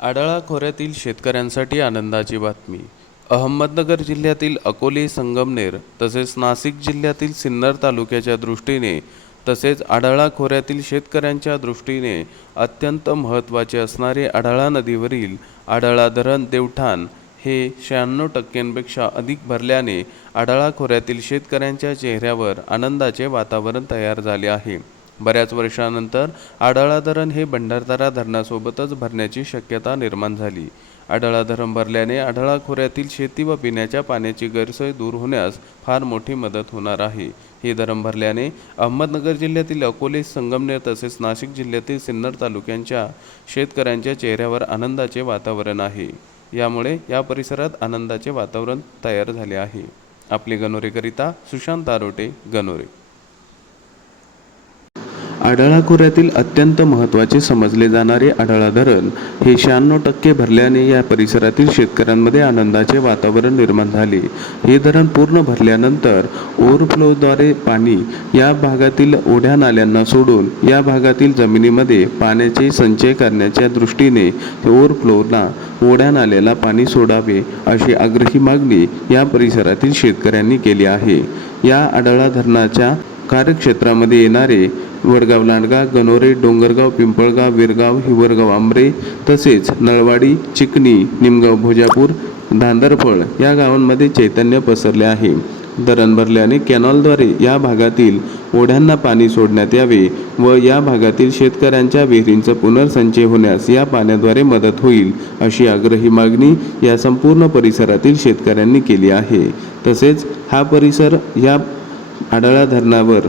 आडाळा खोऱ्यातील शेतकऱ्यांसाठी आनंदाची बातमी. अहमदनगर जिल्ह्यातील अकोले संगमनेर तसेच नाशिक जिल्ह्यातील सिन्नर तालुक्याच्या दृष्टीने तसेच आडाळा खोऱ्यातील शेतकऱ्यांच्या दृष्टीने अत्यंत महत्त्वाचे असणारे आडाळा नदीवरील आडाळा धरण देवठाण हे शहाण्णव टक्क्यांपेक्षा अधिक भरल्याने आडाळा खोऱ्यातील शेतकऱ्यांच्या चेहऱ्यावर आनंदाचे वातावरण तयार झाले आहे. बऱ्याच वर्षानंतर आडाळा धरण हे भंडारदारा धरणासोबतच भरण्याची शक्यता निर्माण झाली. आडाळा धरण भरल्याने आढळा खोऱ्यातील शेती व पिण्याच्या पाण्याची गैरसोय दूर होण्यास फार मोठी मदत होणार आहे. हे धरण भरल्याने अहमदनगर जिल्ह्यातील अकोले संगमनेर तसेच नाशिक जिल्ह्यातील सिन्नर तालुक्यांच्या शेतकऱ्यांच्या चेहऱ्यावर आनंदाचे वातावरण आहे. यामुळे या परिसरात आनंदाचे वातावरण तयार झाले आहे. आपले गणोरेकरिता सुशांत आरोटे गणोरे. आढळा खोऱ्यातील अत्यंत महत्त्वाचे समजले जाणारे आढळा धरण हे शहाण्णव टक्के भरल्याने या परिसरातील शेतकऱ्यांमध्ये आनंदाचे वातावरण निर्माण झाले. हे धरण पूर्ण भरल्यानंतर ओव्हरफ्लोद्वारे पाणी या भागातील ओढ्या नाल्यांना सोडून या भागातील जमिनीमध्ये पाण्याचे संचय करण्याच्या दृष्टीने ओव्हरफ्लोला ओढ्या नाल्याला पाणी सोडावे अशी आग्रही मागणी या परिसरातील शेतकऱ्यांनी केली आहे. या आढळा धरणाच्या कार्यक्षेत्रामध्ये येणारे वडगाव लांडगा गणोरे डोंगरगाव पिंपळगाव विरगाव हिवरगाव आंबरे तसेच नळवाडी चिकणी निमगाव भोजापूर धांदरफळ या गावांमध्ये चैतन्य पसरले आहे. धरण भरल्याने कॅनॉलद्वारे या भागातील ओढ्यांना पाणी सोडण्यात यावे व या भागातील शेतकऱ्यांच्या विहिरींचं पुनर्संचय होण्यास या पाण्याद्वारे मदत होईल अशी आग्रही मागणी या संपूर्ण परिसरातील शेतकऱ्यांनी केली आहे. तसेच हा परिसर या आढळा धरणावर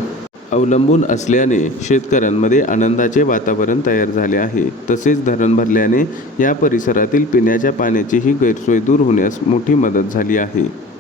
अवलंबून असल्याने शेतकऱ्यांमध्ये आनंदाचे वातावरण तयार झाले आहे. तसेच धरण भरल्याने या परिसरातील पिण्याच्या पाण्याचीही गैरसोय दूर होण्यास मोठी मदत झाली आहे.